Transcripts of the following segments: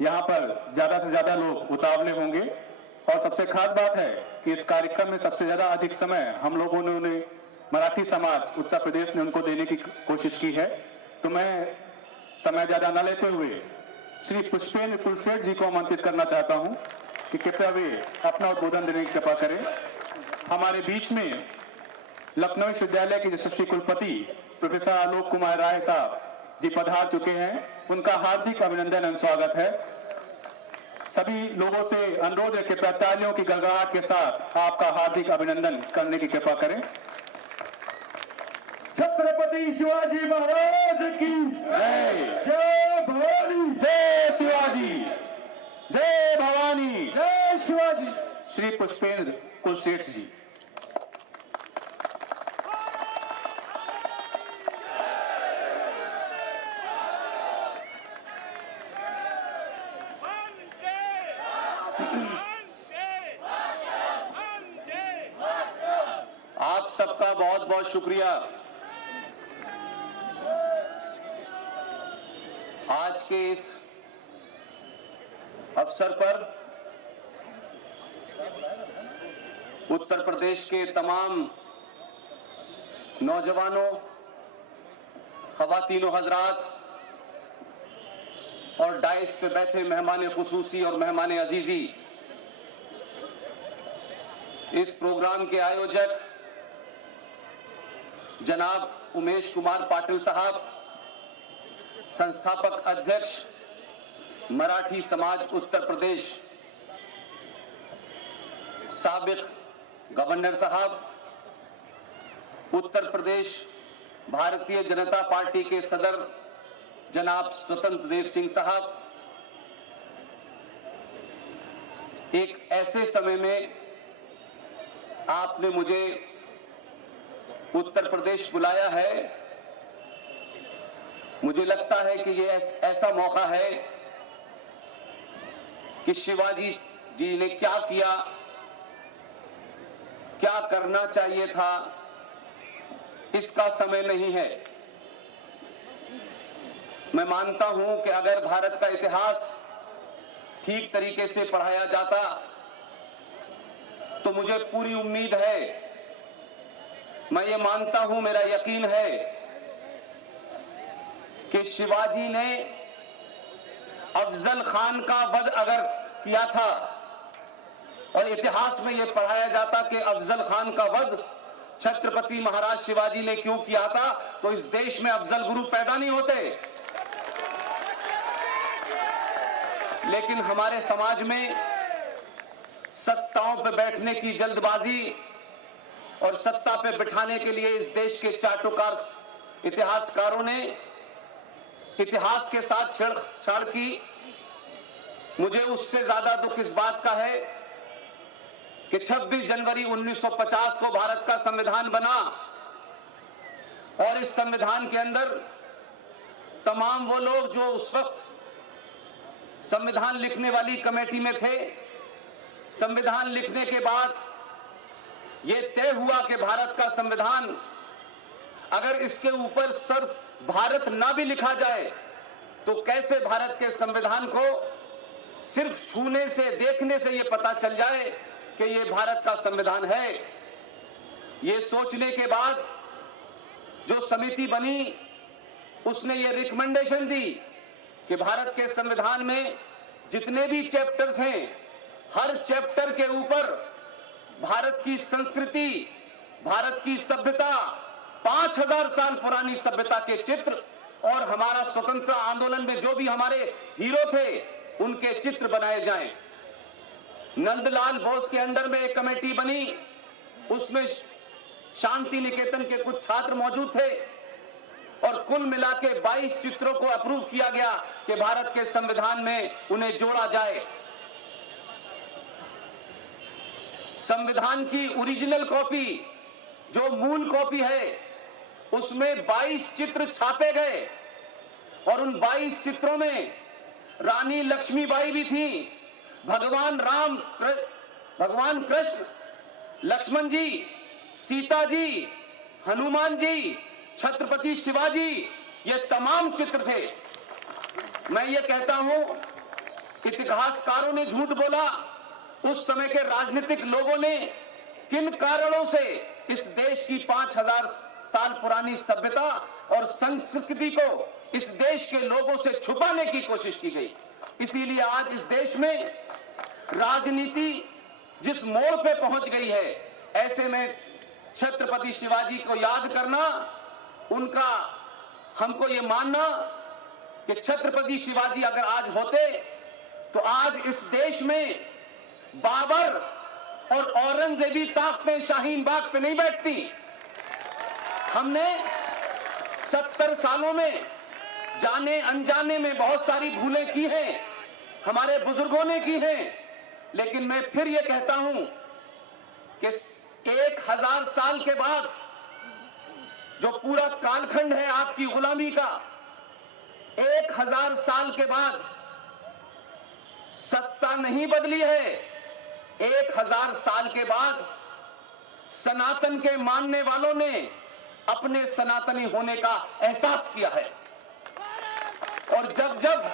यहाँ पर ज्यादा से ज्यादा लोग उतावले होंगे और सबसे खास बात है कि इस कार्यक्रम में सबसे ज्यादा अधिक समय हम लोगों ने मराठी समाज उत्तर प्रदेश ने उनको देने की कोशिश की है। तो मैं समय ज्यादा न लेते हुए श्री पुष्पेंद्र कुलसेठ जी को आमंत्रित करना चाहता हूं कि कृपया वे अपना उद्बोधन देने की कृपा करें। हमारे बीच में लखनऊ विश्वविद्यालय के यशस्वी कुलपति प्रोफेसर आलोक कुमार राय साहब जी पधार चुके हैं, उनका हार्दिक अभिनंदन एवं स्वागत है। सभी लोगों से अनुरोध है कि तालियों की गड़गड़ाहट के साथ आपका हार्दिक अभिनंदन करने की कृपा करें। छत्रपति शिवाजी महाराज की जय। जय भवानी, जय शिवाजी, जय भवानी, जय शिवाजी। श्री पुष्पेंद्र कुलसेठ जी। आप सबका बहुत बहुत शुक्रिया। आज के इस अवसर पर उत्तर प्रदेश के तमाम नौजवानों, खवातीनो हजरात और डाइस पे बैठे मेहमान खुसूसी और मेहमान अजीजी, इस प्रोग्राम के आयोजक जनाब उमेश कुमार पाटिल साहब, संस्थापक अध्यक्ष मराठी समाज उत्तर प्रदेश, साबिक गवर्नर साहब, उत्तर प्रदेश भारतीय जनता पार्टी के सदर जनाब स्वतंत्र देव सिंह साहब, एक ऐसे समय में आपने मुझे उत्तर प्रदेश बुलाया है, मुझे लगता है कि ये ऐसा मौका है कि शिवाजी जी ने क्या किया, क्या करना चाहिए था, इसका समय नहीं है। मैं मानता हूं कि अगर भारत का इतिहास ठीक तरीके से पढ़ाया जाता तो मुझे पूरी उम्मीद है, मैं ये मानता हूं, मेरा यकीन है कि शिवाजी ने अफजल खान का वध अगर किया था और इतिहास में यह पढ़ाया जाता कि अफजल खान का वध छत्रपति महाराज शिवाजी ने क्यों किया था, तो इस देश में अफजल गुरु पैदा नहीं होते। लेकिन हमारे समाज में सत्ताओं पर बैठने की जल्दबाजी और सत्ता पे बिठाने के लिए इस देश के चाटुकार इतिहासकारों ने इतिहास के साथ छेड़छाड़ की। मुझे उससे ज्यादा दुख इस बात का है कि 26 जनवरी 1950 को भारत का संविधान बना और इस संविधान के अंदर तमाम वो लोग जो उस वक्त संविधान लिखने वाली कमेटी में थे, संविधान लिखने के बाद यह तय हुआ कि भारत का संविधान अगर इसके ऊपर सिर्फ भारत ना भी लिखा जाए तो कैसे भारत के संविधान को सिर्फ छूने से, देखने से यह पता चल जाए कि यह भारत का संविधान है। यह सोचने के बाद जो समिति बनी उसने यह रिकमेंडेशन दी कि भारत के संविधान में जितने भी चैप्टर्स हैं, हर चैप्टर के ऊपर भारत की संस्कृति, भारत की सभ्यता, 5000 साल पुरानी सभ्यता के चित्र और हमारा स्वतंत्रता आंदोलन में जो भी हमारे हीरो थे उनके चित्र बनाए जाएं। नंदलाल बोस के अंडर में एक कमेटी बनी, उसमें शांति निकेतन के कुछ छात्र मौजूद थे और कुल मिला के 22 चित्रों को अप्रूव किया गया कि भारत के संविधान में उन्हें जोड़ा जाए। संविधान की ओरिजिनल कॉपी, जो मूल कॉपी है, उसमें 22 चित्र छापे गए और उन 22 चित्रों में रानी लक्ष्मीबाई भी थी, भगवान राम, भगवान कृष्ण, लक्ष्मण जी, सीता जी, हनुमान जी, छत्रपति शिवाजी, ये तमाम चित्र थे। मैं ये कहता हूं इतिहासकारों ने झूठ बोला, उस समय के राजनीतिक लोगों ने किन कारणों से इस देश की 5000 साल पुरानी सभ्यता और संस्कृति को इस देश के लोगों से छुपाने की कोशिश की गई। इसीलिए आज इस देश में राजनीति जिस मोड़ पे पहुंच गई है, ऐसे में छत्रपति शिवाजी को याद करना, उनका हमको ये मानना कि छत्रपति शिवाजी अगर आज होते तो आज इस देश में बाबर और औरंगजेबी ताक पे शाहीन बाग पे नहीं बैठती। हमने 70 सालों में जाने अनजाने में बहुत सारी भूलें की हैं, हमारे बुजुर्गों ने की हैं, लेकिन मैं फिर यह कहता हूं कि 1000 साल के बाद जो पूरा कालखंड है आपकी गुलामी का, 1000 साल के बाद सत्ता नहीं बदली है। 1000 साल के बाद सनातन के मानने वालों ने अपने सनातनी होने का एहसास किया है। और जब जब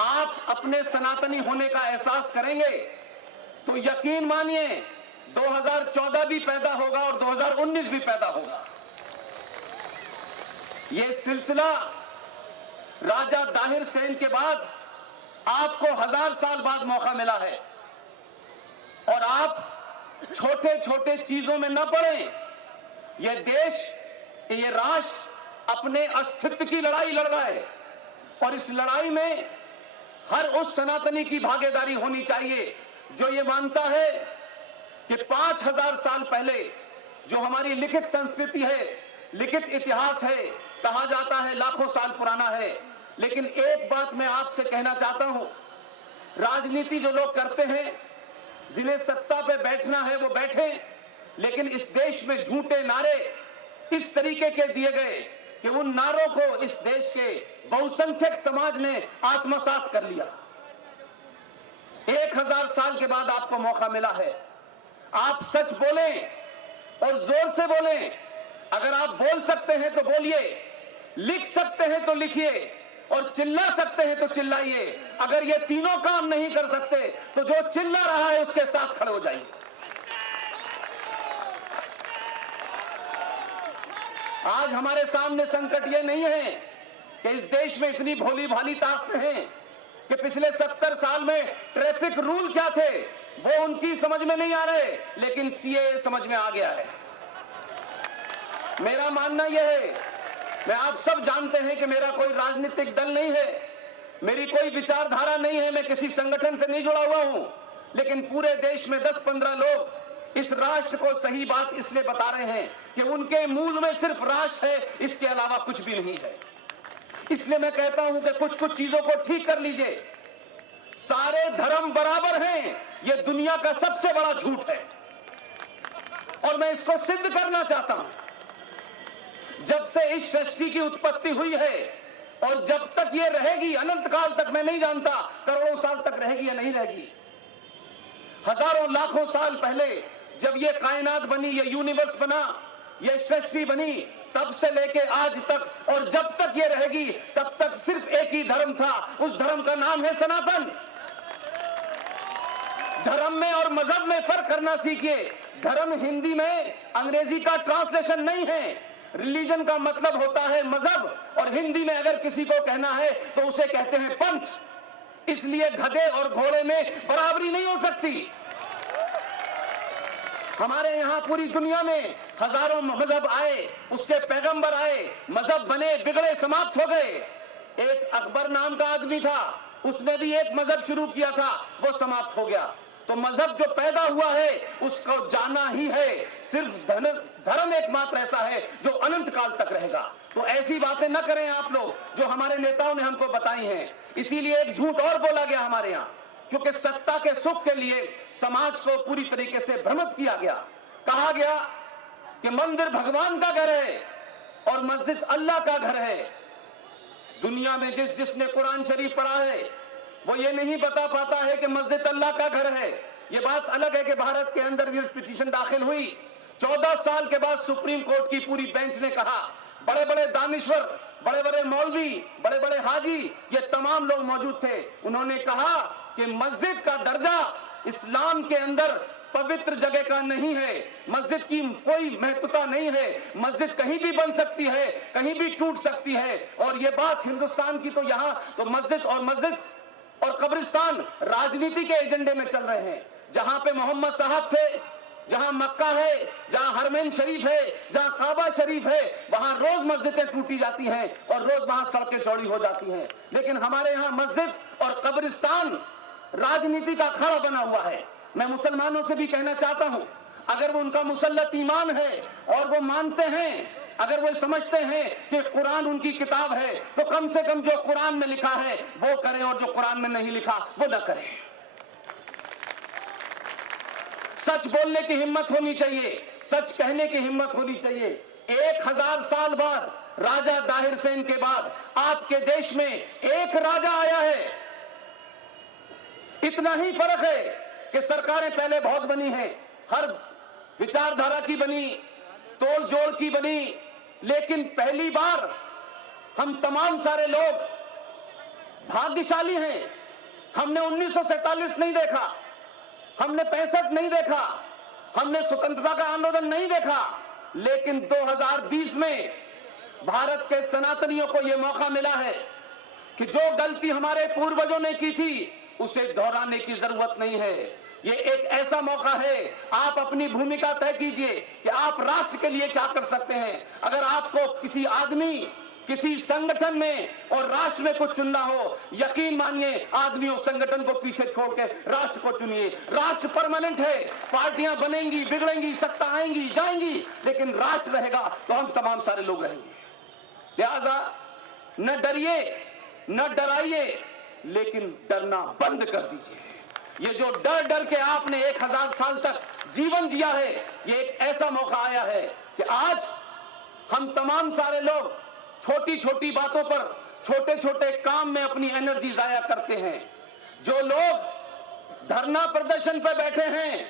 आप अपने सनातनी होने का एहसास करेंगे तो यकीन मानिए 2014 भी पैदा होगा और 2019 भी पैदा होगा। यह सिलसिला राजा दाहिर सेन के बाद आपको 1000 साल बाद मौका मिला है और आप छोटे छोटे चीजों में न पड़े। यह देश, यह राष्ट्र अपने अस्तित्व की लड़ाई लड़ रहा है और इस लड़ाई में हर उस सनातनी की भागीदारी होनी चाहिए जो ये मानता है कि 5000 साल पहले जो हमारी लिखित संस्कृति है, लिखित इतिहास है, कहा जाता है लाखों साल पुराना है। लेकिन एक बात मैं आपसे कहना चाहता हूं, राजनीति जो लोग करते हैं, जिन्हें सत्ता पे बैठना है वो बैठे, लेकिन इस देश में झूठे नारे इस तरीके के दिए गए कि उन नारों को इस देश के बहुसंख्यक समाज ने आत्मसात कर लिया। 1000 साल के बाद आपको मौका मिला है, आप सच बोलें और जोर से बोलें। अगर आप बोल सकते हैं तो बोलिए, लिख सकते हैं तो लिखिए और चिल्ला सकते हैं तो चिल्लाइए। अगर ये तीनों काम नहीं कर सकते तो जो चिल्ला रहा है उसके साथ खड़े हो जाइए। आज हमारे सामने संकट ये नहीं है कि इस देश में इतनी भोली भाली ताकतें हैं कि पिछले 70 साल में ट्रैफिक रूल क्या थे वो उनकी समझ में नहीं आ रहे, लेकिन सीएए समझ में आ गया है। मेरा मानना यह है, मैं आप सब जानते हैं कि मेरा कोई राजनीतिक दल नहीं है, मेरी कोई विचारधारा नहीं है, मैं किसी संगठन से नहीं जुड़ा हुआ हूं, लेकिन पूरे देश में 10-15 लोग इस राष्ट्र को सही बात इसलिए बता रहे हैं कि उनके मूल में सिर्फ राष्ट्र है, इसके अलावा कुछ भी नहीं है। इसलिए मैं कहता हूं कि कुछ कुछ चीजों को ठीक कर लीजिए। सारे धर्म बराबर हैं, यह दुनिया का सबसे बड़ा झूठ है और मैं इसको सिद्ध करना चाहता हूं। जब से इस सृष्टि की उत्पत्ति हुई है और जब तक ये रहेगी, अनंत काल तक, मैं नहीं जानता करोड़ों साल तक रहेगी या नहीं रहेगी। हजारों लाखों साल पहले जब ये कायनात बनी, ये यूनिवर्स बना, ये सृष्टि बनी, तब से लेके आज तक और जब तक ये रहेगी तब तक सिर्फ एक ही धर्म था, उस धर्म का नाम है सनातन। धर्म में और मजहब में फर्क करना सीखिए। धर्म हिंदी में अंग्रेजी का ट्रांसलेशन नहीं है। रिलीजन का मतलब होता है मजहब, और हिंदी में अगर किसी को कहना है तो उसे कहते हैं पंथ। इसलिए गधे और घोड़े में बराबरी नहीं हो सकती। हमारे यहां पूरी दुनिया में हजारों मजहब आए, उससे पैगंबर आए, मजहब बने, बिगड़े, समाप्त हो गए। एक अकबर नाम का आदमी था, उसने भी एक मजहब शुरू किया था, वो समाप्त हो गया। तो मजहब जो पैदा हुआ है उसको जाना ही है। सिर्फ धर्म एकमात्र ऐसा है जो अनंत काल तक रहेगा। तो ऐसी बातें न करें आप लोग जो हमारे नेताओं ने हमको बताई हैं। इसीलिए एक झूठ और बोला गया हमारे यहाँ, क्योंकि सत्ता के सुख के लिए समाज को पूरी तरीके से भ्रमित किया गया। कहा गया कि मंदिर भगवान का घर है और मस्जिद अल्लाह का घर है। दुनिया में जिसने कुरान शरीफ पढ़ा है वो ये नहीं बता पाता है कि मस्जिद अल्लाह का घर है। ये बात अलग है कि भारत के अंदर भी पिटीशन दाखिल हुई। 14 साल के बाद सुप्रीम कोर्ट की पूरी बेंच ने कहा, बड़े बड़े दानिश्वर बड़े बड़े मौलवी, बड़े बड़े हाजी, ये तमाम लोग मौजूद थे। उन्होंने कहा कि मस्जिद का दर्जा इस्लाम के अंदर पवित्र जगह का नहीं है, मस्जिद की कोई महत्वता नहीं है, मस्जिद कहीं भी बन सकती है, कहीं भी टूट सकती है। और ये बात हिंदुस्तान की, तो यहां तो मस्जिद और कब्रिस्तान राजनीति के एजेंडे में चल रहे हैं। जहां पे मोहम्मद साहब थे, जहां मक्का है, जहां हरमैन शरीफ है, जहां काबा शरीफ है, वहां रोज मस्जिदें टूटी जाती हैं और रोज वहां सड़कें चौड़ी हो जाती हैं। लेकिन हमारे यहां मस्जिद और कब्रिस्तान राजनीति का अखाड़ा बना हुआ है। मैं मुसलमानों से भी कहना चाहता हूं, अगर वो उनका मुसल्लत ईमान है और वो मानते हैं, अगर वो समझते हैं कि कुरान उनकी किताब है, तो कम से कम जो कुरान में लिखा है वो करें और जो कुरान में नहीं लिखा वो न करें। सच बोलने की हिम्मत होनी चाहिए, सच कहने की हिम्मत होनी चाहिए। 1000 साल बाद, राजा दाहिर सेन के बाद आपके देश में एक राजा आया है। इतना ही फर्क है कि सरकारें पहले बहुत बनी हैं, हर विचारधारा की बनी, तोड़ जोड़ की बनी, लेकिन पहली बार हम तमाम सारे लोग भाग्यशाली हैं। हमने 1947 नहीं देखा, हमने 65 नहीं देखा, हमने स्वतंत्रता का आंदोलन नहीं देखा, लेकिन 2020 में भारत के सनातनियों को यह मौका मिला है कि जो गलती हमारे पूर्वजों ने की थी उसे दोहराने की जरूरत नहीं है। ये एक ऐसा मौका है, आप अपनी भूमिका तय कीजिए कि आप राष्ट्र के लिए क्या कर सकते हैं। अगर आपको किसी आदमी, किसी संगठन में और राष्ट्र में कुछ चुनना हो, यकीन मानिए आदमी और संगठन को पीछे छोड़ के राष्ट्र को चुनिए। राष्ट्र परमानेंट है, पार्टियां बनेंगी, बिगड़ेंगी, सत्ता आएंगी जाएंगी, लेकिन राष्ट्र रहेगा तो हम तमाम सारे लोग रहेंगे। लिहाजा न डरिए, न डराइए, लेकिन डरना बंद कर दीजिए। ये जो डर डर के आपने 1000 साल तक जीवन जिया है, ये एक ऐसा मौका आया है कि आज हम तमाम सारे लोग छोटी छोटी बातों पर, छोटे छोटे काम में अपनी एनर्जी जाया करते हैं। जो लोग धरना प्रदर्शन पर बैठे हैं,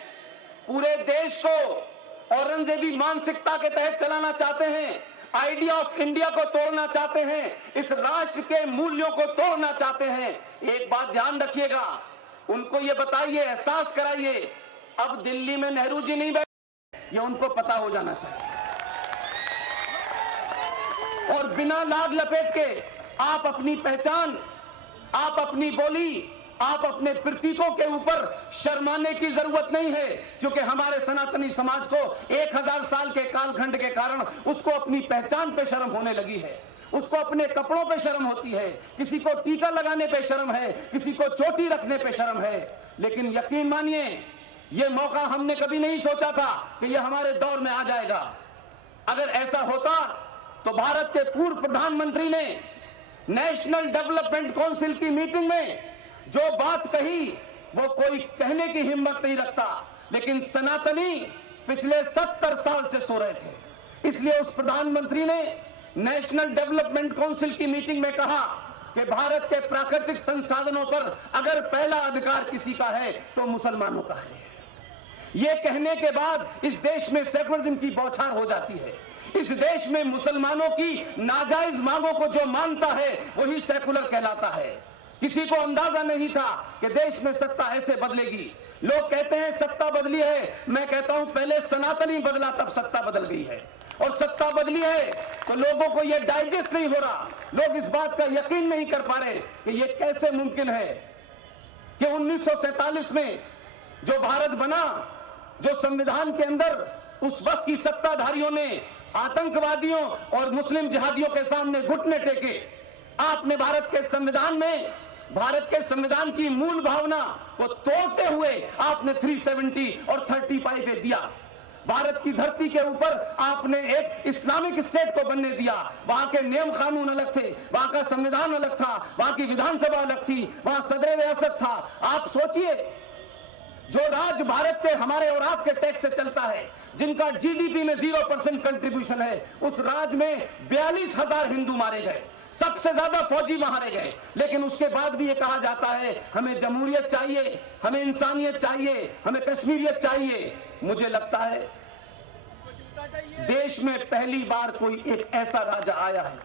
पूरे देश को औरंगजेबी मानसिकता के तहत चलाना चाहते हैं, आइडिया ऑफ इंडिया को तोड़ना चाहते हैं, इस राष्ट्र के मूल्यों को तोड़ना चाहते हैं। एक बात ध्यान रखिएगा, उनको ये बताइए, एहसास कराइए, अब दिल्ली में नेहरू जी नहीं बैठे, ये उनको पता हो जाना चाहिए। और बिना लाग लपेट के आप अपनी पहचान, आप अपनी बोली, आप अपने प्रतीकों के ऊपर शर्माने की जरूरत नहीं है, क्योंकि हमारे सनातनी समाज को 1000 साल के कालखंड के कारण उसको अपनी पहचान पे शर्म होने लगी है, उसको अपने कपड़ों पे शर्म होती है, किसी को टीका लगाने पे शर्म है, किसी को चोटी रखने पे शर्म है। लेकिन यकीन मानिए, ये मौका हमने कभी नहीं सोचा था कि ये हमारे दौर में आ जाएगा। अगर ऐसा होता तो भारत के पूर्व प्रधानमंत्री ने नेशनल डेवलपमेंट काउंसिल की मीटिंग में जो बात कही वो कोई कहने की हिम्मत नहीं रखता, लेकिन सनातनी पिछले 70 साल से सो रहे थे। इसलिए उस प्रधानमंत्री ने नेशनल डेवलपमेंट काउंसिल की मीटिंग में कहा कि भारत के प्राकृतिक संसाधनों पर अगर पहला अधिकार किसी का है तो मुसलमानों का है। यह कहने के बाद इस देश में सेकुलरिज्म की बौछार हो जाती है। इस देश में मुसलमानों की नाजायज मांगों को जो मानता है वही सेकुलर कहलाता है। किसी को अंदाजा नहीं था कि देश में सत्ता ऐसे बदलेगी। लोग कहते हैं सत्ता बदली है, मैं कहता हूं पहले सनातनी बदला तब सत्ता बदल गई है। और सत्ता बदली है तो लोगों को यह डाइजेस्ट नहीं हो रहा, लोग इस बात का यकीन नहीं कर पा रहे कि यह कैसे मुमकिन है कि 1947 में जो भारत बना, जो संविधान के अंदर उस वक्त की सत्ताधारियों ने आतंकवादियों और मुस्लिम जिहादियों के सामने घुटने टेके, आपने भारत के संविधान में, भारत के संविधान की मूल भावना को तोड़ते हुए आपने 370 और 35 पे दिया। भारत की धरती के ऊपर आपने एक इस्लामिक स्टेट को बनने दिया। वहां के नियम कानून अलग थे, वहां का संविधान अलग था, वहां की विधानसभा अलग थी, वहां सदर रियासत था। आप सोचिए, जो राज भारत के हमारे और आपके टैक्स से चलता है, जिनका जीडीपी में 0% कंट्रीब्यूशन है, उस राज में 42,000 हिंदू मारे गए, सबसे ज्यादा फौजी मारे गए। लेकिन उसके बाद भी ये कहा जाता है हमें जमहूरियत चाहिए, हमें इंसानियत चाहिए, हमें कश्मीरियत चाहिए। मुझे लगता है देश में पहली बार कोई एक ऐसा राजा आया है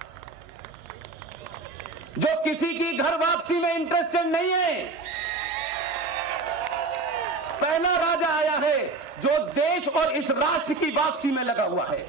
जो किसी की घर वापसी में इंटरेस्टेड नहीं है। पहला राजा आया है जो देश और इस राष्ट्र की वापसी में लगा हुआ है।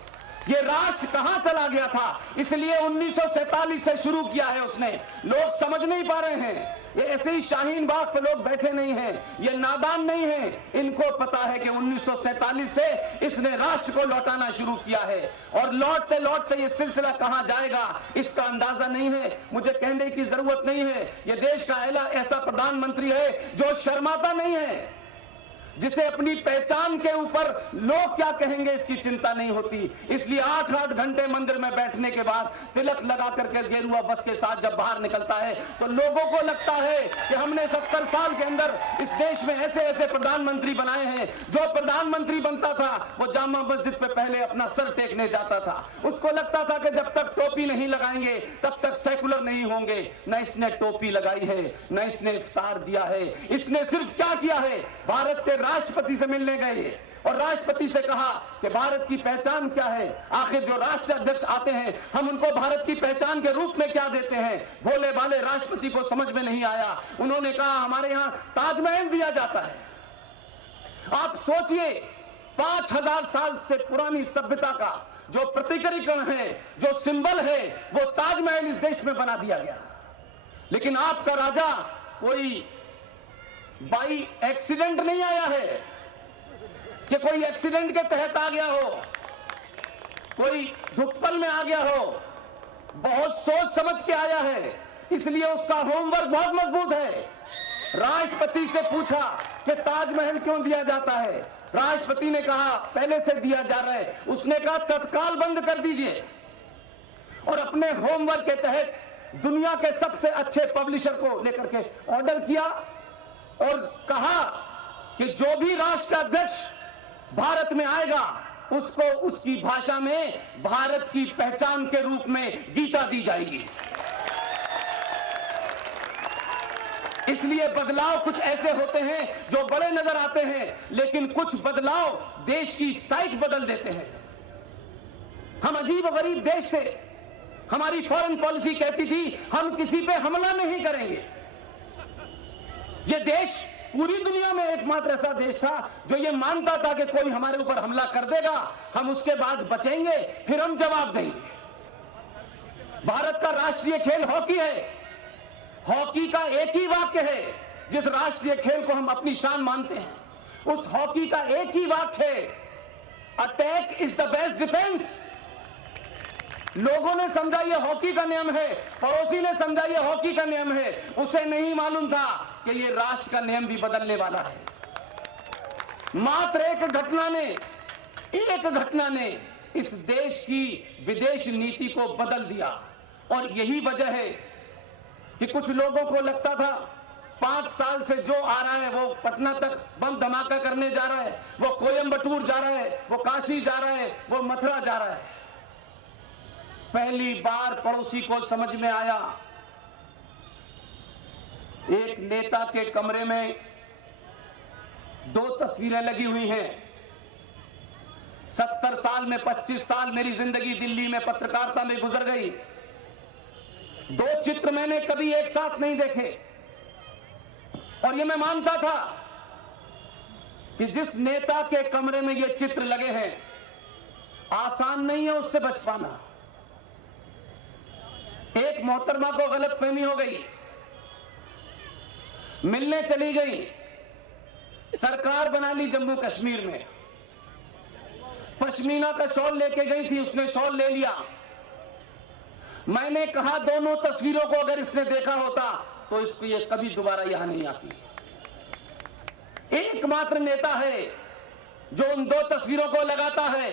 ये राष्ट्र कहां चला गया था, इसलिए 1947 से शुरू किया है उसने। लोग समझ नहीं पा रहे हैं। ये ऐसे ही शाहीन बाग पे लोग बैठे नहीं हैं, ये नादान नहीं है। इनको पता है कि 1947 से इसने राष्ट्र को लौटाना शुरू किया है और लौटते लौटते ये सिलसिला कहां जाएगा इसका अंदाजा नहीं है। मुझे कहने की जरूरत नहीं है। ये देश का ऐसा प्रधानमंत्री है जो शर्माता नहीं है, जिसे अपनी पहचान के ऊपर लोग क्या कहेंगे इसकी चिंता नहीं होती। इसलिए 8-8 घंटे मंदिर में बैठने के बाद तिलक लगा करके गेरुआ बस के साथ जब बाहर निकलता है तो लोगों को लगता है कि हमने 70 साल के अंदर इस देश में ऐसे ऐसे प्रधानमंत्री बनाए हैं। जो प्रधानमंत्री बनता था वो जामा मस्जिद पे पहले अपना सर टेकने जाता था। उसको लगता था कि जब तक टोपी नहीं लगाएंगे तब तक सेकुलर नहीं होंगे। न इसने टोपी लगाई है, न इसने इफ्तार दिया है। इसने सिर्फ क्या किया है, भारत के राष्ट्रपति से मिलने गए और राष्ट्रपति से कहा कि भारत की पहचान क्या है। आखिर जो राष्ट्र अध्यक्ष आते हैं हम उनको भारत की पहचान के रूप में क्या देते हैं। भोले भाले राष्ट्रपति को समझ में नहीं आया। उन्होंने कहा हमारे यहां ताजमहल दिया जाता है। आप सोचिए 5000 साल से पुरानी सभ्यता का जो प्रतीकीकरण है, जो सिंबल है, वो ताजमहल इस देश में बना दिया गया। लेकिन आपका राजा कोई बाई एक्सीडेंट नहीं आया है कि कोई एक्सीडेंट के तहत आ गया हो, कोई धुक्पल में आ गया हो। बहुत सोच समझ के आया है, इसलिए उसका होमवर्क बहुत मजबूत है। राष्ट्रपति से पूछा कि ताजमहल क्यों दिया जाता है। राष्ट्रपति ने कहा पहले से दिया जा रहा है। उसने कहा तत्काल बंद कर दीजिए और अपने होमवर्क के तहत दुनिया के सबसे अच्छे पब्लिशर को लेकर के ऑर्डर किया और कहा कि जो भी राष्ट्राध्यक्ष भारत में आएगा उसको उसकी भाषा में भारत की पहचान के रूप में गीता दी जाएगी। इसलिए बदलाव कुछ ऐसे होते हैं जो बड़े नजर आते हैं, लेकिन कुछ बदलाव देश की साइज बदल देते हैं। हम अजीब और गरीब देश थे। हमारी फॉरेन पॉलिसी कहती थी हम किसी पे हमला नहीं करेंगे। ये देश पूरी दुनिया में एकमात्र ऐसा देश था जो ये मानता था कि कोई हमारे ऊपर हमला कर देगा, हम उसके बाद बचेंगे, फिर हम जवाब देंगे। भारत का राष्ट्रीय खेल हॉकी है। हॉकी का एक ही वाक्य है, जिस राष्ट्रीय खेल को हम अपनी शान मानते हैं उस हॉकी का एक ही वाक्य है, attack is the best defence. लोगों ने समझा ये हॉकी का नियम है, पड़ोसी ने समझा ये हॉकी का नियम है। उसे नहीं मालूम था कि ये राष्ट्र का नियम भी बदलने वाला है। मात्र एक घटना ने इस देश की विदेश नीति को बदल दिया। और यही वजह है कि कुछ लोगों को लगता था 5 साल से जो आ रहा है वो पटना तक बम धमाका करने जा रहा है, वो कोयम्बटूर जा रहा है, वो काशी जा रहा है, वो मथुरा जा रहा है। पहली बार पड़ोसी को समझ में आया। एक नेता के कमरे में 2 तस्वीरें लगी हुई हैं। 70 साल में 25 साल मेरी जिंदगी दिल्ली में पत्रकारिता में गुजर गई। 2 चित्र मैंने कभी एक साथ नहीं देखे और ये मैं मानता था कि जिस नेता के कमरे में ये चित्र लगे हैं आसान नहीं है उससे बच पाना। एक मोहतरमा को गलतफहमी हो गई, मिलने चली गई, सरकार बना ली जम्मू कश्मीर में, पश्मीना का शॉल लेके गई थी, उसने शॉल ले लिया। मैंने कहा दोनों तस्वीरों को अगर इसने देखा होता तो इसको ये कभी दोबारा यहां नहीं आती। एकमात्र नेता है जो उन 2 तस्वीरों को लगाता है।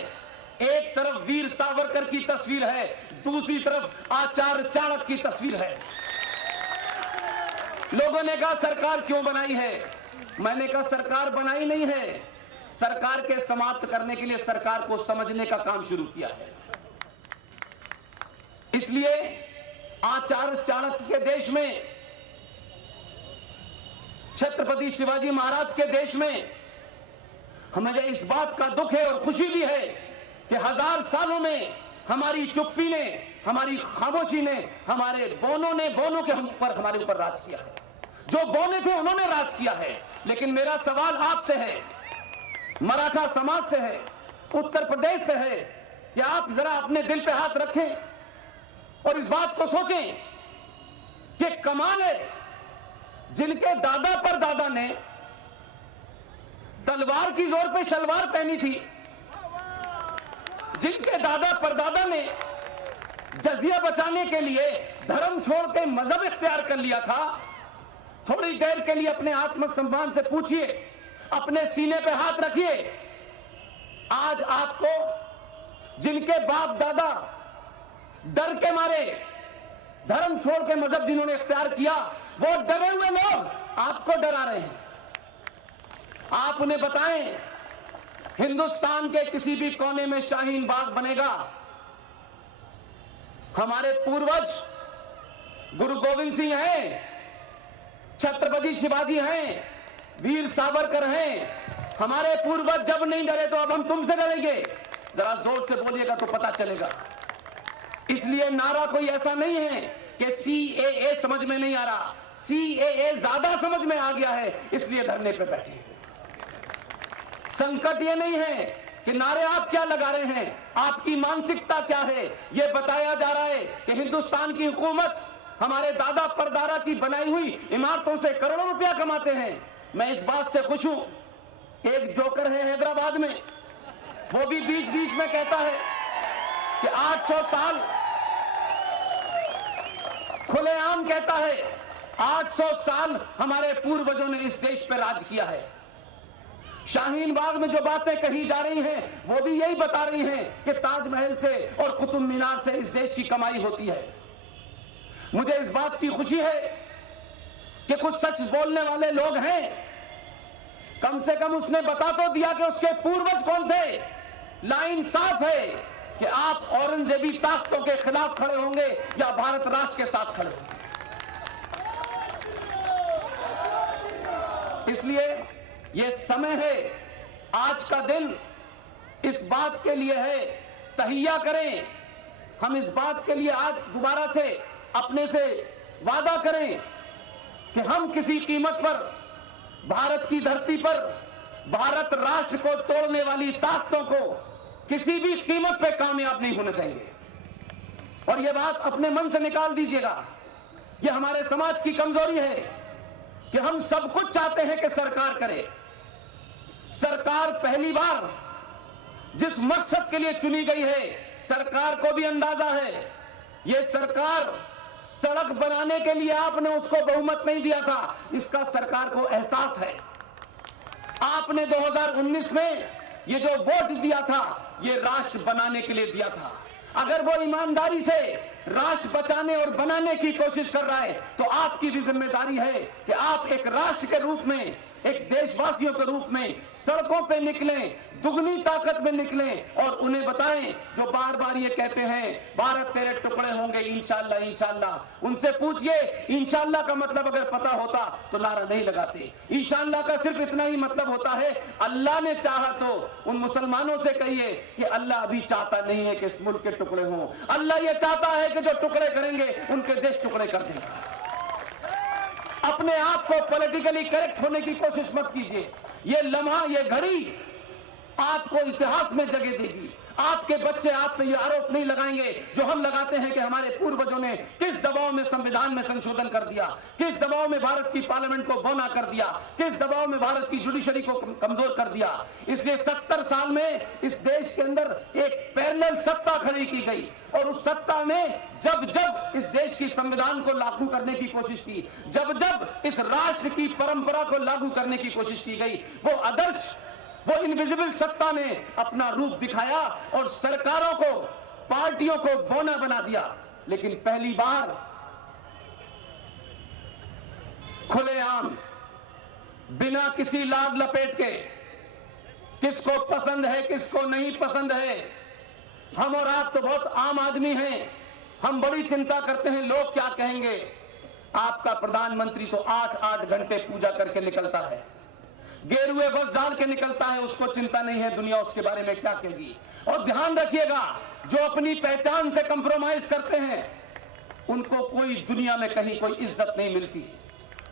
एक तरफ वीर सावरकर की तस्वीर है, दूसरी तरफ आचार्य चाणक्य की तस्वीर है। लोगों ने कहा सरकार क्यों बनाई है? मैंने कहा सरकार बनाई नहीं है, सरकार के समाप्त करने के लिए सरकार को समझने का काम शुरू किया है। इसलिए आचार्य चाणक्य के देश में, छत्रपति शिवाजी महाराज के देश में हमें इस बात का दुख है और खुशी भी है कि 1000 सालों में हमारी चुप्पी ने, हमारी खामोशी ने, हमारे बोनों के हमारे ऊपर राज किया है। जो बोने थे उन्होंने राज किया है। लेकिन मेरा सवाल आपसे है, मराठा समाज से है, उत्तर प्रदेश से है, कि आप जरा अपने दिल पे हाथ रखें और इस बात को सोचें कि कमाल है, जिनके दादा पर दादा ने तलवार की जोर पे शलवार पहनी थी, जिनके दादा परदादा ने जजिया बचाने के लिए धर्म छोड़ के मजहब इख्तियार कर लिया था, थोड़ी देर के लिए अपने आत्मसम्मान से पूछिए, अपने सीने पे हाथ रखिए। आज आपको जिनके बाप दादा डर के मारे धर्म छोड़ के मजहब जिन्होंने इख्तियार किया, वो डरे हुए लोग आपको डरा रहे हैं। आप उन्हें बताएं, हिंदुस्तान के किसी भी कोने में शाहीन बाग बनेगा। हमारे पूर्वज गुरु गोविंद सिंह हैं, छत्रपति शिवाजी हैं, वीर सावरकर हैं। हमारे पूर्वज जब नहीं डरे तो अब हम तुमसे डरेंगे। जरा जोर से बोलिएगा तो पता चलेगा। इसलिए नारा कोई ऐसा नहीं है कि सीएए समझ में नहीं आ रहा, सीएए ज्यादा समझ में आ गया है, इसलिए धरने पे बैठे। संकट ये नहीं है कि नारे आप क्या लगा रहे हैं, आपकी मानसिकता क्या है। यह बताया जा रहा है कि हिंदुस्तान की हुकूमत हमारे दादा परदादा की बनाई हुई इमारतों से करोड़ों रुपया कमाते हैं। मैं इस बात से खुश हूं। एक जोकर है हैदराबाद में, वो भी बीच बीच में कहता है कि 800 साल, खुलेआम कहता है 800 साल हमारे पूर्वजों ने इस देश पर राज किया है। शाहीन बाग में जो बातें कही जा रही हैं, वो भी यही बता रही हैं कि ताजमहल से और कुतुब मीनार से इस देश की कमाई होती है। मुझे इस बात की खुशी है कि कुछ सच बोलने वाले लोग हैं। कम से कम उसने बता तो दिया कि उसके पूर्वज कौन थे। लाइन साफ है कि आप औरंगजेबी ताकतों के खिलाफ खड़े होंगे या भारत राष्ट्र के साथ खड़े होंगे। इसलिए ये समय है, आज का दिन इस बात के लिए है, तहिया करें। हम इस बात के लिए आज दोबारा से अपने से वादा करें कि हम किसी कीमत पर भारत की धरती पर भारत राष्ट्र को तोड़ने वाली ताकतों को किसी भी कीमत पे कामयाब नहीं होने देंगे। और यह बात अपने मन से निकाल दीजिएगा। यह हमारे समाज की कमजोरी है कि हम सब कुछ चाहते हैं कि सरकार करे। सरकार पहली बार जिस मकसद के लिए चुनी गई है, सरकार को भी अंदाजा है। यह सरकार सड़क बनाने के लिए आपने उसको बहुमत नहीं दिया था, इसका सरकार को एहसास है। आपने 2019 में ये जो वोट दिया था, ये राष्ट्र बनाने के लिए दिया था। अगर वो ईमानदारी से राष्ट्र बचाने और बनाने की कोशिश कर रहा है, तो आपकी भी जिम्मेदारी है कि आप एक राष्ट्र के रूप में, एक देशवासियों के रूप में सड़कों पे निकलें, दुगनी ताकत में निकलें और उन्हें बताएं जो बार बार ये कहते हैं भारत तेरे टुकड़े होंगे इंशाल्लाह इंशाल्लाह। उनसे पूछिए इंशाल्लाह का मतलब अगर पता होता तो नारा नहीं लगाते। इंशाल्लाह का सिर्फ इतना ही मतलब होता है, अल्लाह ने चाहा तो। उन मुसलमानों से कहिए कि अल्लाह अभी चाहता नहीं है कि इस मुल्क के टुकड़े हों। अल्लाह ये चाहता है कि जो टुकड़े करेंगे उनके देश टुकड़े कर देंगे। अपने आप को पॉलिटिकली करेक्ट होने की कोशिश मत कीजिए। ये लम्हा, ये घड़ी आपको इतिहास में जगह देगी। आपके बच्चे आप पे ये आरोप नहीं लगाएंगे जो हम लगाते हैं कि हमारे पूर्वजों ने किस दबाव में संविधान में संशोधन कर दिया, किस दबाव में भारत की पार्लियामेंट को बौना कर दिया, किस दबाव में भारत की जुडिशरी को कमजोर कर दिया। इसलिए 70 साल में इस देश के अंदर एक पैरेलल सत्ता खड़ी की गई और उस सत्ता ने जब जब इस देश की संविधान को लागू करने की कोशिश की, जब जब इस राष्ट्र की परंपरा को लागू करने की कोशिश की गई, वो आदर्श, वो इनविजिबल सत्ता ने अपना रूप दिखाया और सरकारों को, पार्टियों को बौना बना दिया। लेकिन पहली बार खुलेआम, बिना किसी लाग लपेट के, किसको पसंद है किसको नहीं पसंद है, हम और आप तो बहुत आम आदमी हैं, हम बड़ी चिंता करते हैं लोग क्या कहेंगे। आपका प्रधानमंत्री तो 8-8 घंटे पूजा करके निकलता है, गेरुए बस डाल के निकलता है, उसको चिंता नहीं है दुनिया उसके बारे में क्या कहेगी। और ध्यान रखिएगा, जो अपनी पहचान से कंप्रोमाइज करते हैं उनको कोई दुनिया में कहीं कोई इज्जत नहीं मिलती।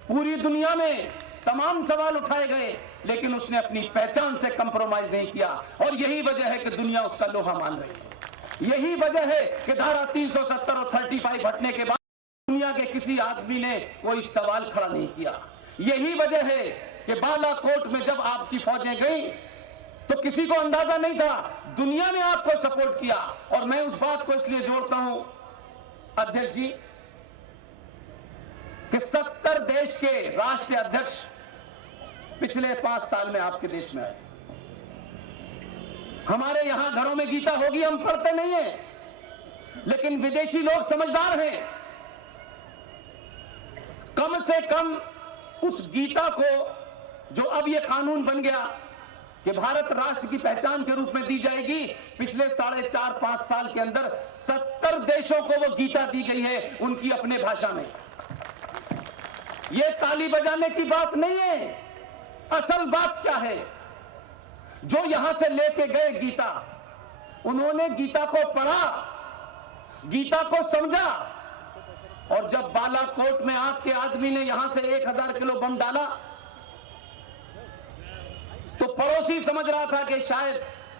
पूरी दुनिया में तमाम सवाल उठाए गए, लेकिन उसने अपनी पहचान से कंप्रोमाइज नहीं किया, और यही वजह है कि दुनिया उसका लोहा मान रही है। यही वजह है कि धारा 370 और 35 हटने के बाद दुनिया के किसी आदमी ने कोई सवाल खड़ा नहीं किया। यही वजह है कि बालाकोट में जब आपकी फौजें गई तो किसी को अंदाजा नहीं था, दुनिया ने आपको सपोर्ट किया। और मैं उस बात को इसलिए जोड़ता हूं अध्यक्ष जी कि 70 देश के राष्ट्रीय अध्यक्ष पिछले 5 साल में आपके देश में आए। हमारे यहां घरों में गीता होगी, हम पढ़ते नहीं है, लेकिन विदेशी लोग समझदार हैं। कम से कम उस गीता को, जो अब यह कानून बन गया कि भारत राष्ट्र की पहचान के रूप में दी जाएगी, पिछले 4.5 साल के अंदर 70 देशों को वो गीता दी गई है उनकी अपने भाषा में। यह ताली बजाने की बात नहीं है। असल बात क्या है, जो यहां से लेके गए गीता, उन्होंने गीता को पढ़ा, गीता को समझा, और जब बालाकोट में आपके आदमी ने यहां से 1000 किलो बम डाला तो पड़ोसी समझ रहा था कि शायद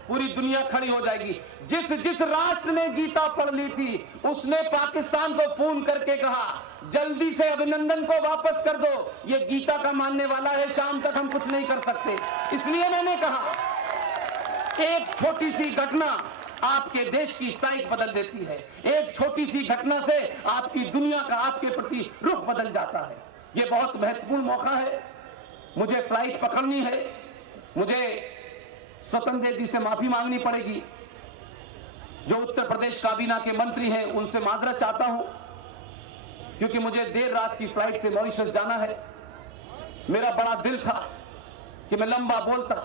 पूरी दुनिया खड़ी हो जाएगी। जिस जिस राष्ट्र ने गीता पढ़ ली थी उसने पाकिस्तान को फोन करके कहा जल्दी से अभिनंदन को वापस कर दो, ये गीता का मानने वाला है, शाम तक हम कुछ नहीं कर सकते। इसलिए मैंने कहा एक छोटी सी घटना आपके देश की साइक बदल देती है। एक छोटी सी घटना से आपकी दुनिया का आपके प्रति रुख बदल जाता है। यह बहुत महत्वपूर्ण मौका है। मुझे फ्लाइट पकड़नी है, मुझे स्वतंत्र देव जी से माफी मांगनी पड़ेगी। जो उत्तर प्रदेश काबीना के मंत्री हैं उनसे माजरत चाहता हूं, क्योंकि मुझे देर रात की फ्लाइट से मॉरिशस जाना है। मेरा बड़ा दिल था कि मैं लंबा बोलता,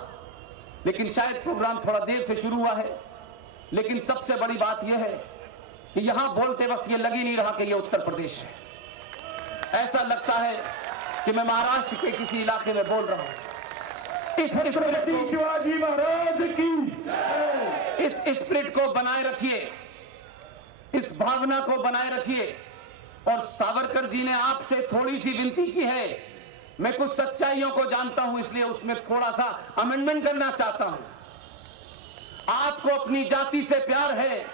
लेकिन शायद प्रोग्राम थोड़ा देर से शुरू हुआ है। लेकिन सबसे बड़ी बात यह है कि यहां बोलते वक्त यह लग ही नहीं रहा कि यह उत्तर प्रदेश है। ऐसा लगता है कि मैं महाराष्ट्र के किसी इलाके में बोल रहा हूं। छत्रपति शिवाजी महाराज की इस स्पिरिट को बनाए रखिए, इस भावना को बनाए रखिए। और सावरकर जी ने आपसे थोड़ी सी विनती की है। मैं कुछ सच्चाइयों को जानता हूं, इसलिए उसमें थोड़ा सा अमेंडमेंट करना चाहता हूं। आपको अपनी जाति से प्यार है,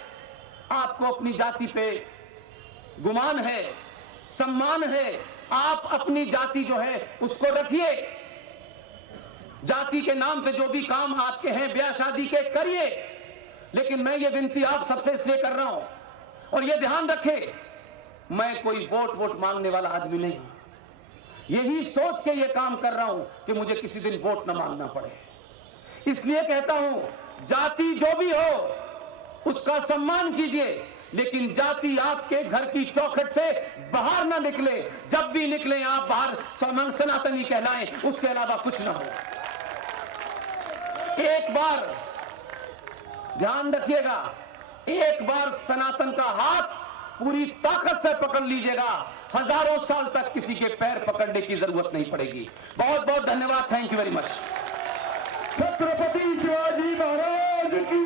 आपको अपनी जाति पे गुमान है, सम्मान है। आप अपनी जाति जो है उसको रखिए। जाति के नाम पे जो भी काम आपके हैं ब्याह शादी के करिए, लेकिन मैं ये विनती आप सबसे इसलिए कर रहा हूं, और ये ध्यान रखें, मैं कोई वोट मांगने वाला आदमी नहीं हूं। यही सोच के ये काम कर रहा हूं कि मुझे किसी दिन वोट न मांगना पड़े। इसलिए कहता हूं, जाति जो भी हो उसका सम्मान कीजिए, लेकिन जाति आपके घर की चौखट से बाहर ना निकले। जब भी निकले आप बाहर सनातनी कहलाएं, उसके अलावा कुछ ना हो। एक बार ध्यान रखिएगा, एक बार सनातन का हाथ पूरी ताकत से पकड़ लीजिएगा, हजारों साल तक किसी के पैर पकड़ने की जरूरत नहीं पड़ेगी। बहुत बहुत धन्यवाद। Thank you very much. Chhatrapati Shivaji Maharaj की